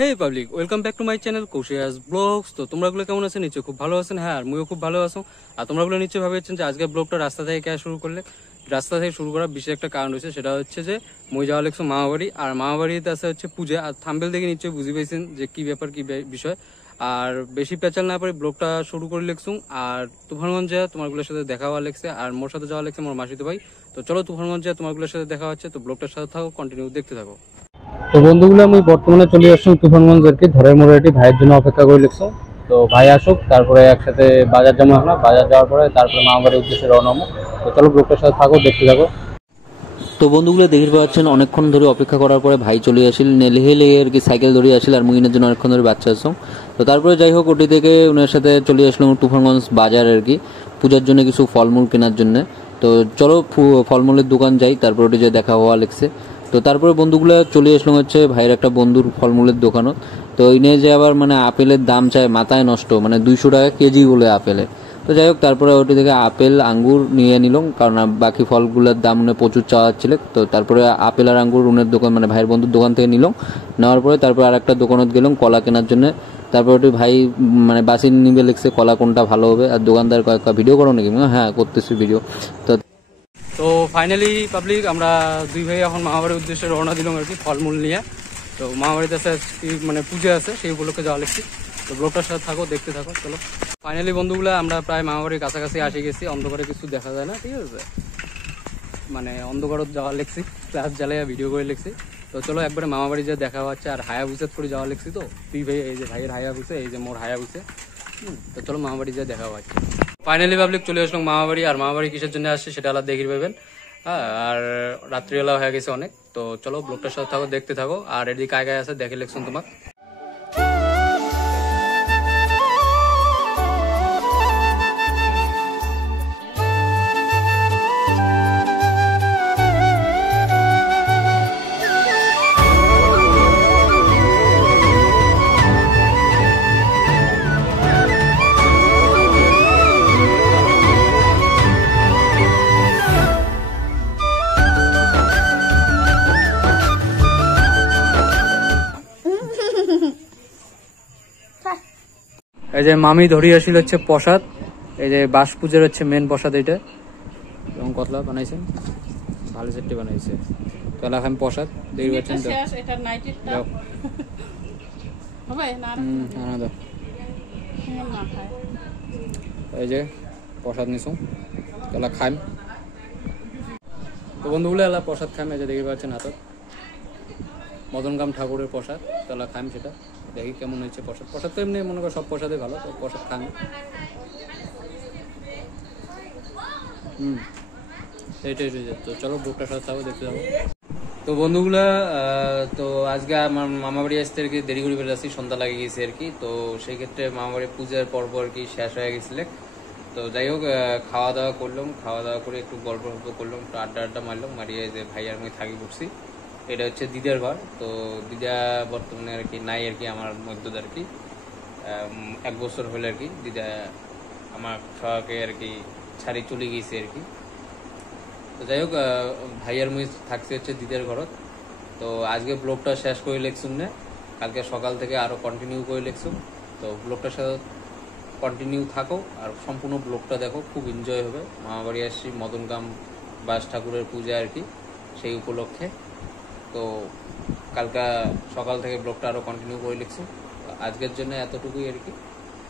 Hey public, welcome back to my channel কৌশিয়াস blogs. তো তোমরা গুলো কেমন আছো? নিশ্চয়ই খুব ভালো আছেন। হ্যাঁ, আর মুইও খুব ভালো আছো। আর তোমরা গুলো নিশ্চয়ই ভাবেছেন যে আজকে ব্লগটা রাস্তা থেকে কে শুরু করলে। রাস্তা থেকে শুরু করার বিশেষ একটা কারণ রয়েছে, সেটা হচ্ছে যে মুই যাওয়া লেগছো মামাবাড়ি, আর মামাবাড়িতে আছে হচ্ছে পূজা। আর থাম্বেল দেখে নিশ্চয়ই বুঝে পেয়েছেন যে কি ব্যাপার কি বিষয়। আর বেশি পেঁচাল না পারে ব্লগটা শুরু করে লেগছুম। আর তুফানগঞ্জে তোমারগুলোর সাথে দেখা হওয়া লেগছে, আর মোর সাথে যাওয়া লেগছে মোর মাসিতো ভাই। তো চলো তুফানগঞ্জে তোমারগুলোর সাথে দেখা হচ্ছে। তো ব্লগটার সাথে থাকো, কন্টিনিউ দেখতে থাকো। তো বন্ধুগুলো আমি বর্তমানে চলে আসছি তুফানগঞ্জ আর কি, ধরের মোড়াটি ভাইয়ের জন্য অপেক্ষা করে লিখছো। তো ভাই আসুক, তারপরে একসাথে বাজার যাবো। এখন বাজার যাওয়ার পরে তারপরে মামাবাড়ির উদ্দেশ্যে রওনা হবো। তো চলো ব্লগটার সাথে থাকো, দেখতে থাকো। তো বন্ধুগুলো দেখতে পাচ্ছেন অনেকক্ষণ ধরে অপেক্ষা করার পরে ভাই চলে আসিল, নেলে আর কি সাইকেল ধরে আসিল, আর মুইনের জন্য অনেকক্ষণ ধরে বাচ্চা আসলাম। তো তারপরে যাই হোক, ওটি থেকে ওনার সাথে চলে আসলাম তুফানগঞ্জ বাজার আর কি, পূজার জন্য কিছু ফলমূল কেনার জন্য। তো চলো ফলমূলের দোকান যাই, তারপর ওটি যে দেখা হওয়া লেগছে। তো তারপরে বন্ধুগুলো চলে আসলাম হচ্ছে ভাইয়ের একটা বন্ধুর ফলমূলের দোকানত। তো এই নিয়ে যে আবার মানে আপেলের দাম চায় মাথায় নষ্ট, মানে 200 টাকা কেজি বলে আপেলে। তো যাই হোক, তারপরে ওটি থেকে আপেল আঙ্গুর নিয়ে নিলাম, কারণ বাকি ফলগুলোর দাম প্রচুর চাওয়া ছিল। তো তারপরে আপেল আর আঙ্গুর উনের দোকান মানে ভাইয়ের বন্ধুর দোকান থেকে নিলাম। নেওয়ার পরে তারপর আর একটা দোকানত গেলাম কলা কেনার জন্য। তারপর ওটি ভাই মানে বাসি নিবে লেগছে কলা কোনটা ভালো হবে। আর দোকানদার কয়েকটা ভিডিও করো নাকি? হ্যাঁ, করতেছি ভিডিও। তো ফাইনালি পাবলিক আমরা দুই ভাই এখন মামাবাড়ির উদ্দেশ্যে রওনা দিলাম আর কি, ফলমূল নিয়ে। তো মামাবাড়িতে আছে মানে পুজো আছে, সেই উপলক্ষে যাওয়া লেগছি। তো ব্লগটার সাথে থাকো, দেখতে থাকো। চলো ফাইনালি বন্ধুগুলো আমরা প্রায় মামাবাড়ির কাছাকাছি আসে গেছি। অন্ধকারে কিছু দেখা যায় না, ঠিক আছে, মানে অন্ধকারত যাওয়া লেগছি, ক্লাস জ্বালাইয়া ভিডিও করে লেগছি। তো চলো একবারে মামাবাড়ি যা দেখা হচ্ছে। আর হায়া বুসেত করে যাওয়া লেগছি। তো দুই ভাই, এই যে ভাইয়ের হায়া বুসে, এই যে মোর হায়া বুসে। তো চলো মামাবাড়ি যা দেখা হচ্ছে। ফাইনালি পাবলিক চলে আসলাম মামাবাড়ি। আর মামাবাড়ি কিসের জন্য আসছে সেটা আলাদা দেখে পাবেন। হ্যাঁ, আর রাত্রিবেলা হয়ে গেছে অনেক। তো চলো ব্লগটার সাথে থাকো, দেখতে থাকো। আর এদিকে কায় আছে দেখে লেখছেন তোমার। এই যে মামি ধরিয়ে আসিল হচ্ছে প্রসাদ। এই যে বাস পূজার হচ্ছে মেন প্রসাদ এইটা। এবং কতলা বানাইছেন, ভালো সেটটি বানাইছে। তো এলাকায় প্রসাদ দেখতে পাচ্ছেন। এই যে প্রসাদ নিছুম, তাহলে খাইম। তো বন্ধুগুলো এলা প্রসাদ খাইম। এই যে দেখতে পাচ্ছেন হাতত মদনগাম ঠাকুরের প্রসাদ, তাহলে খাইম। সেটা দেখি কেমন হয়েছে প্রসাদ। প্রসাদ তো এমনি মনে করো সব প্রসাদে ভালো, তো প্রসাদ খান। এইটাই। তো চলো বুকটার সাথে থাকো, দেখতে যাবো। তো বন্ধুগুলা, তো আজকে আমার মামাবাড়ি আসতে আর কি দেরি করে বেরোচ্ছি, সন্ধ্যা লাগে গেছে আর কি। তো সেই ক্ষেত্রে মামাবাড়ি পূজার পর্ব আর কি শেষ হয়ে গেছিলে। তো যাই হোক, খাওয়া দাওয়া করলাম। খাওয়া দাওয়া করে একটু গল্প করলাম, একটু আড্ডা মারলাম। মারিয়ে যে ভাই আর আমি থাকি করছি। এটা হচ্ছে দিদার ঘর। তো দিদা বর্তমানে আর কি নাই আর কি আমার মধ্যে আর কি। 1 বছর হলে আর কি দিদা আমার সবাইকে আর কি ছাড়ি চলে গেছে আর কি। তো যাই হোক, ভাই আর মুই থাকছি হচ্ছে দিদার ঘরত। তো আজকে ব্লগটা শেষ করে লেখছুন না, কালকে সকাল থেকে আরো কন্টিনিউ করে লেখছুন। তো ব্লগটার সাথে কন্টিনিউ থাকো আর সম্পূর্ণ ব্লগটা দেখো, খুব এনজয় হবে। মামাবাড়ি আসছি মদনগাম বাস ঠাকুরের পূজা আর কি, সেই উপলক্ষে। তো কালকা সকাল থেকে ব্লগটা আরো কন্টিনিউ করে লিখছি। আজকের জন্য এতটুকুই আর কি।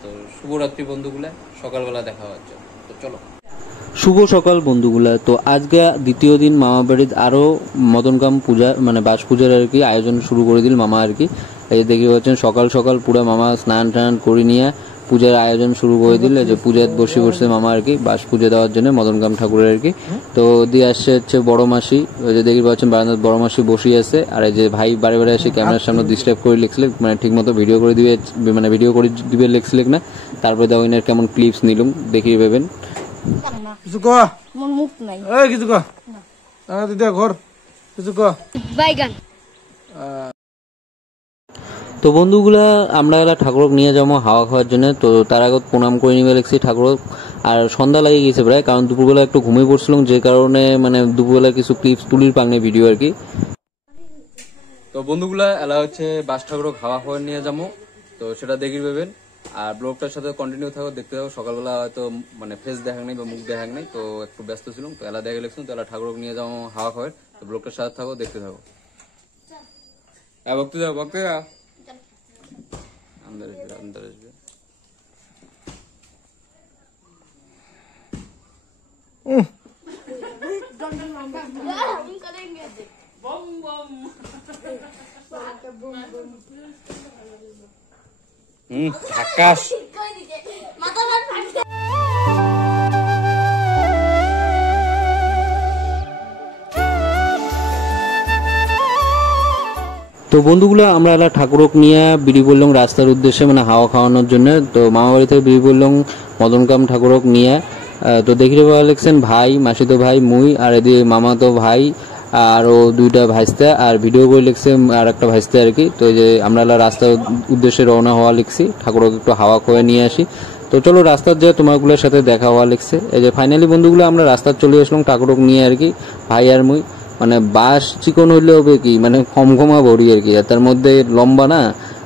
তো শুভরাত্রি বন্ধুগুলা, সকালবেলা দেখা হওয়ার জন্য। তো চলো, শুভ সকাল বন্ধুগুলা। তো আজকে দ্বিতীয় দিন মামা বাড়ির আরো মদনকাম পূজা মানে বাস পূজার আর কি আয়োজন শুরু করে দিল মামা আর কি। এই দেখতে পাচ্ছেন সকাল সকাল পুরো মামা স্নান টান করে নিয়ে পূজার আয়োজন শুরু করে দিল। যে পূজায় বসে মামা আর কি বাস পুজো দেওয়ার জন্য মদনকাম ঠাকুরের আর কি। তো দিয়ে আসছে হচ্ছে বড় মাসি, ওই যে দেখতে পাচ্ছেন বারান্দার বড় মাসি বসে আছে। আর এই যে ভাই বারে বারে এসে ক্যামেরার সামনে ডিস্টার্ব করে লিখছিল, মানে ঠিক মতো ভিডিও করে দিবে, মানে ভিডিও করে দিবে লিখছিল না। তারপরে দেখো ইনার কেমন ক্লিপস নিলাম, দেখিয়ে পাবেন। কিছু কয়া মোর মুখ নাই, এই কিছু কয়া না দিদা ঘর কিছু কয়া বাইগান। তো বন্ধুগুলা আমরা এলা ঠাকুরক নিয়ে যাবো হাওয়া খাওয়ার জন্য। তো তার আগে প্রণাম করে নিবে লেগছি ঠাকুরক। আর সন্ধ্যা লাগিয়ে গেছে প্রায়, কারণ দুপুরবেলা একটু ঘুমিয়ে পড়ছিলাম, যে কারণে মানে দুপুরবেলা কিছু ক্লিপস তুলির পাংনে ভিডিও আর কি। তো বন্ধুগুলা এলা হচ্ছে বাস ঠাকুরক হাওয়া খাওয়ার নিয়ে যাবো, তো সেটা দেখি পাবেন। আর ব্লগটার সাথে কন্টিনিউ থাকো, দেখতে থাকো। সকালবেলা হয়তো মানে ফেস দেখা নেই বা মুখ দেখা নেই, তো একটু ব্যস্ত ছিলাম, তো এলা দেখে লেগছিলাম, তো এলা ঠাকুরক নিয়ে যাবো হাওয়া খাওয়ার। তো ব্লগটার সাথে থাকো, দেখতে থাকো। ভক্তি যাও, ভক্তি যাও, আন্দার আসবে, আন্দার আসবে। ঝাকাস। তো বন্ধুগুলো আমরা এলা ঠাকুরক নিয়ে বিড়ি বললাম রাস্তার উদ্দেশ্যে, মানে হাওয়া খাওয়ানোর জন্য। তো মামা বাড়ি থেকে বিড়ি বললাম মদনকাম ঠাকুরক নিয়ে। তো দেখতে পাওয়া লাগছেন ভাই, মাসিতো ভাই, মুই, আর এদিকে মামা তো ভাই আরো দুইটা ভাইস্তা, আর ভিডিও করে লিখছে আর একটা ভাইস্তা আর কি। তো এই যে আমরা রাস্তার উদ্দেশ্যে রওনা হওয়া লিখছি, ঠাকুরক একটু হাওয়া করে নিয়ে আসি। তো চলো রাস্তার যে তোমাগুলোর সাথে দেখা হওয়া লিখছে। এই যে ফাইনালি বন্ধুগুলো আমরা রাস্তার চলে আসলাম ঠাকুরক নিয়ে আর কি, ভাই আর মুই। মানে বাস চিকন হইলে হবে কি, মানে খমখমা ভরি আর কি, তার মধ্যে লম্বা না,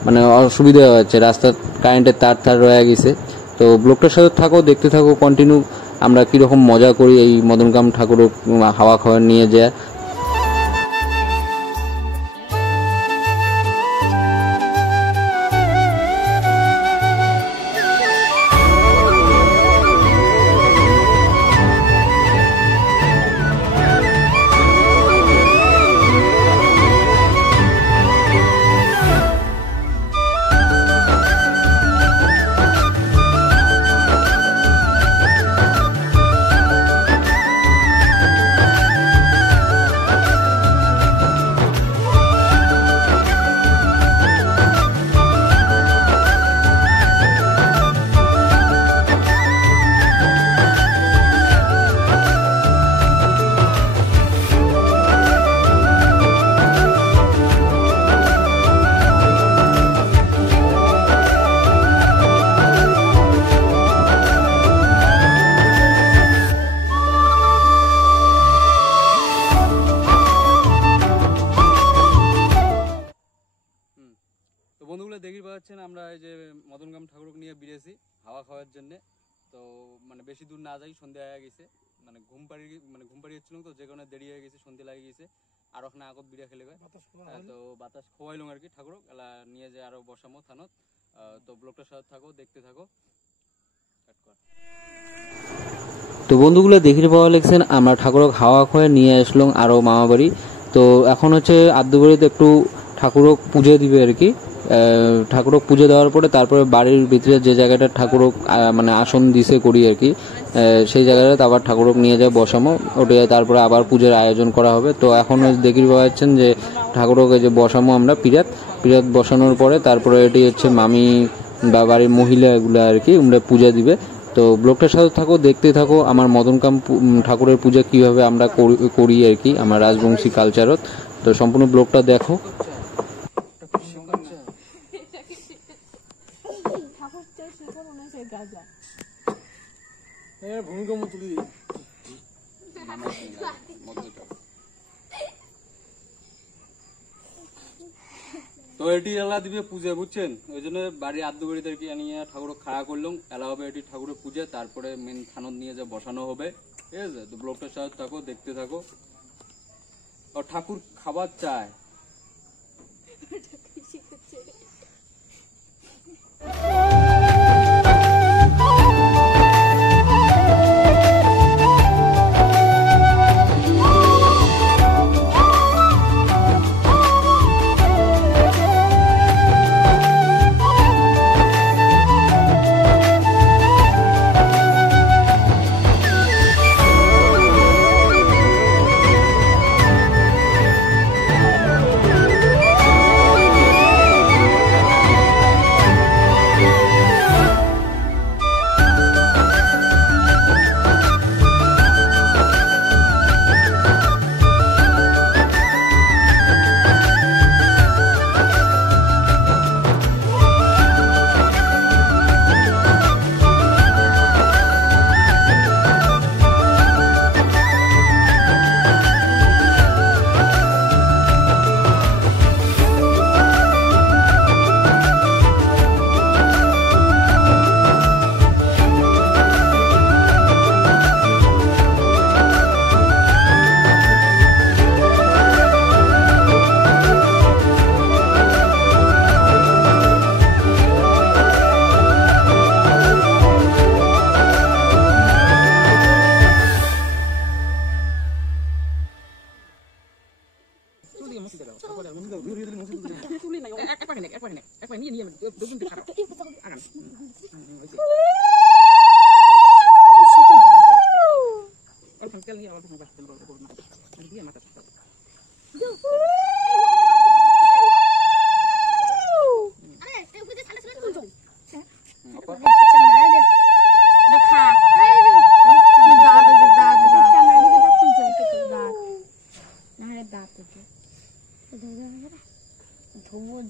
মানে অসুবিধা হচ্ছে, রাস্তার কারেন্টের তার রয়ে গেছে। তো ব্লগটার সাথে থাকো, দেখতে থাকো কন্টিনিউ, আমরা কিরকম মজা করি এই মদনকাম ঠাকুরক হাওয়া খাওয়ার নিয়ে যায়। বন্ধুগুলো দেখি পাচ্ছেন আমরা এই যে মদনকাম ঠাকুরক নিয়ে বেরিয়েছি হাওয়া খাওয়ার জন্য। তো মানে বেশি দূর না যাই, সন্ধ্যা হয়ে গেছে, মানে ঘুম পাড়িয়ে ছিল, তো যে কারণে দেরি হয়ে গেছে, সন্ধ্যা লাগে গেছে। আর ওখানে আগত বিড়া খেলে গেছে, তো বাতাস খোয়াইলাম আর কি ঠাকুরক এলা নিয়ে যায় আরো বসামো থানত। তো ব্লগটার সাথে থাকো, দেখতে থাকো। তো বন্ধুগুলো দেখতে পাওয়া লাগছেন আমরা ঠাকুরক হাওয়া খাওয়া নিয়ে আসলাম আরো মামা বাড়ি। তো এখন হচ্ছে আদ্দু বাড়িতে একটু ঠাকুরক পুজো দিবে আর কি। ঠাকুরক পুজো দেওয়ার পরে তারপরে বাড়ির ভিতরে যে জায়গাটা ঠাকুরক মানে আসন দিছে করি আর কি, সেই জায়গাটাতে আবার ঠাকুরক নিয়ে যায় বসামো, ওটা তারপরে আবার পুজোর আয়োজন করা হবে। তো এখন দেখতে পাওয়া যাচ্ছেন যে ঠাকুরক যে বসামো আমরা পিরাত বসানোর পরে তারপরে এটি হচ্ছে মামি বা বাড়ির মহিলা এগুলো আর কি আমরা পূজা দিবে। তো ব্লগটার সাথে থাকো, দেখতে থাকো আমার মদনকাম ঠাকুরের পূজা কিভাবে আমরা করি আর কি, আমার রাজবংশী কালচারত। তো সম্পূর্ণ ব্লগটা দেখো। তো এটি এলা দিবে পূজা, বুঝছেন, ওই জন্য বাড়ির আদ্য বাড়িতে নিয়ে ঠাকুর খাড়া করলাম, এলা হবে এটি ঠাকুরের পূজা, তারপরে মেন থানত নিয়ে যা বসানো হবে, ঠিক আছে। তো ব্লগটার সাথে থাকো, দেখতে থাকো। আর ঠাকুর খাবার চায়।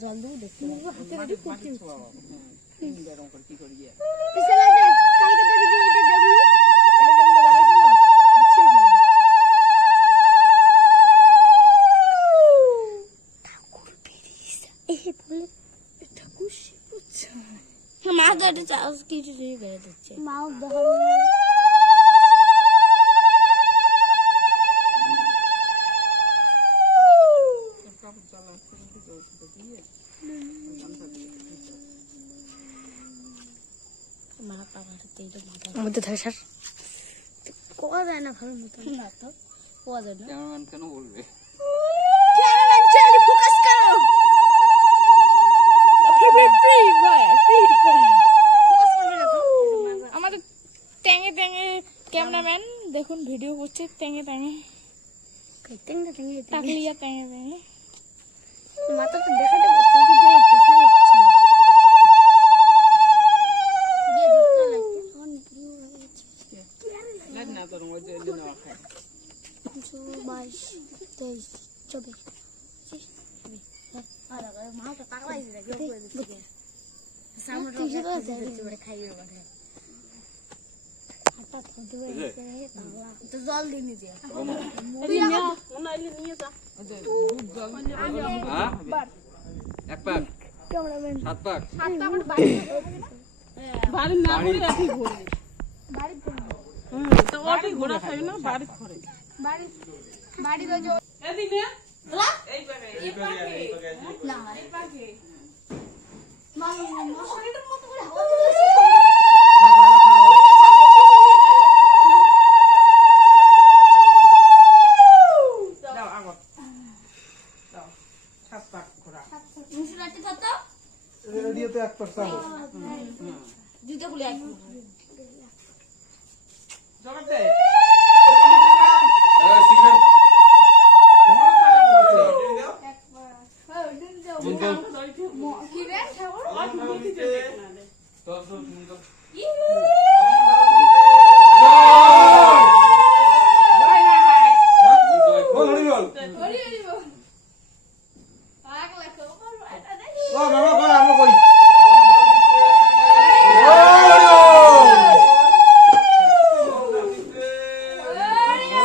জল দেবো দেখতে মাছ ধরতে চাষ কিছু বেড়ে দিচ্ছে মাছ ধর মধ্যে থাকে স্যার কোয়া যায় না ভালো মতো না তো কোয়া যায় না ক্যামেরাম্যান কেন বলবে ক্যামেরাম্যান চাইলে ফোকাস করো আমাদের ট্যাঙে ট্যাঙে ক্যামেরাম্যান দেখুন ভিডিও করছে ট্যাঙে ট্যাঙে ট্যাঙে ট্যাঙে টাকলিয়া ট্যাঙে ট্যাঙে মাথাটা দেখাতে পারছি কিন্তু এই দেখা যাচ্ছে না জল দিয়ে নিয়ে এক পাক 7 পাক বাড়ির না করে রাখি ঘোরে তো ওটি ঘোরা খাবে না বাড়ি ঘোরে বাড়ি বাজো এদিকে এই পাকে না এই পাকে মশারিটার মতো করে হাওয়া দিচ্ছে দাও আগত দাও 7 পাক ঘোরা মুসুরাটি কত রেডিওতে 1 পাক চাবো জুতো খুলে আই জগৎ দে সিগন্যাল তোমার তারা বলছে কি রে খাবো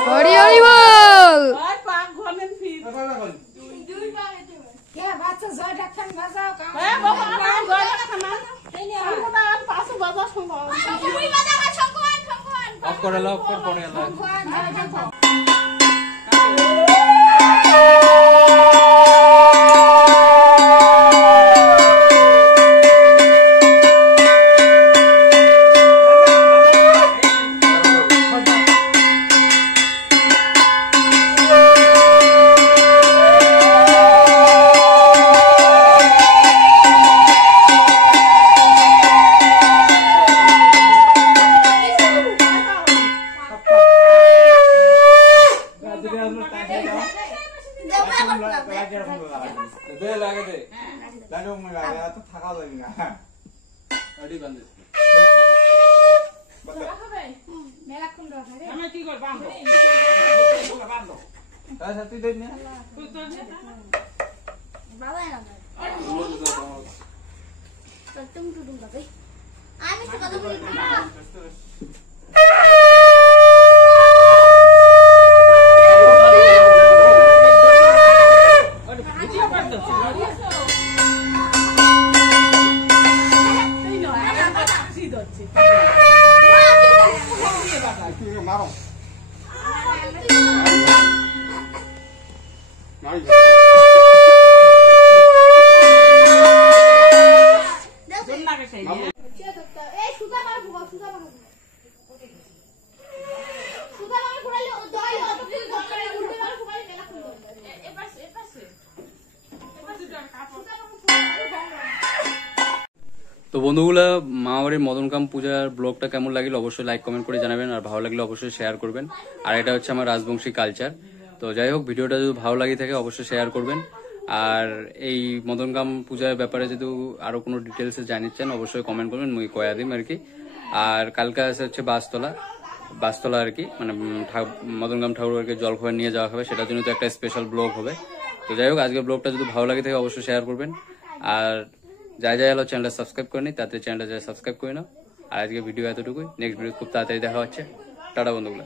হরি হরি বল আর পাক ঘোরেন ফির হ্যাঁ বাবা আর ঘরে খানা আমরা আর পাশে বাজার সম্ভব অফ করে লাও পরে লাও দে লাগে দে লাগে মনে লাগে তো থাকা যায় না আড়ি বান্ধে আমি কি কর বাঁধো বাঁধো তাই সাথে দেই না তুই তো নে বাবা না টুম টুম বাবা আমি তো কথা বলি না মারো মারি জন্নাকে সেই এই সুতা মার ফুবা সুতা মার সুতা মার ফুরাইলে দই অত কিছু দরকার নেই উল্টে মার ফুবাই মেলা খুব এপাশে সুতা মার ফুবা তো বন্ধুগুলা মামাবাড়ির মদনকাম পূজার ব্লগটা কেমন লাগলো অবশ্যই লাইক কমেন্ট করে জানাবেন, আর ভালো লাগলে অবশ্যই শেয়ার করবেন। আর এটা হচ্ছে আমার রাজবংশী কালচার। তো যাই হোক, ভিডিওটা যদি ভালো লাগে থাকে অবশ্যই শেয়ার করবেন। আর এই মদনকাম পূজার ব্যাপারে যদি আরো কোনো ডিটেলসে জানিতে চান অবশ্যই কমেন্ট করবেন, মুই কয়া দিম আর কি। আর কালকে আছে হচ্ছে বাসতলা আর কি, মানে মদনকাম ঠাকুরকে জল খাবার নিয়ে যাওয়া হবে, সেটার জন্য তো একটা স্পেশাল ব্লগ হবে। তো যাই হোক, আজকের ব্লগটা যদি ভালো লাগে থাকে অবশ্যই শেয়ার করবেন। আর যাই হলো চ্যানেলটা সাবস্ক্রাইব করে নি, তাতে চ্যানেলটা সাবস্ক্রাইব করে নাও। আর আজকে ভিডিও এতটুকুই, নেক্সট ভিডিও খুব তাড়াতাড়ি দেখা হচ্ছে। টাটা বন্ধুগুলা।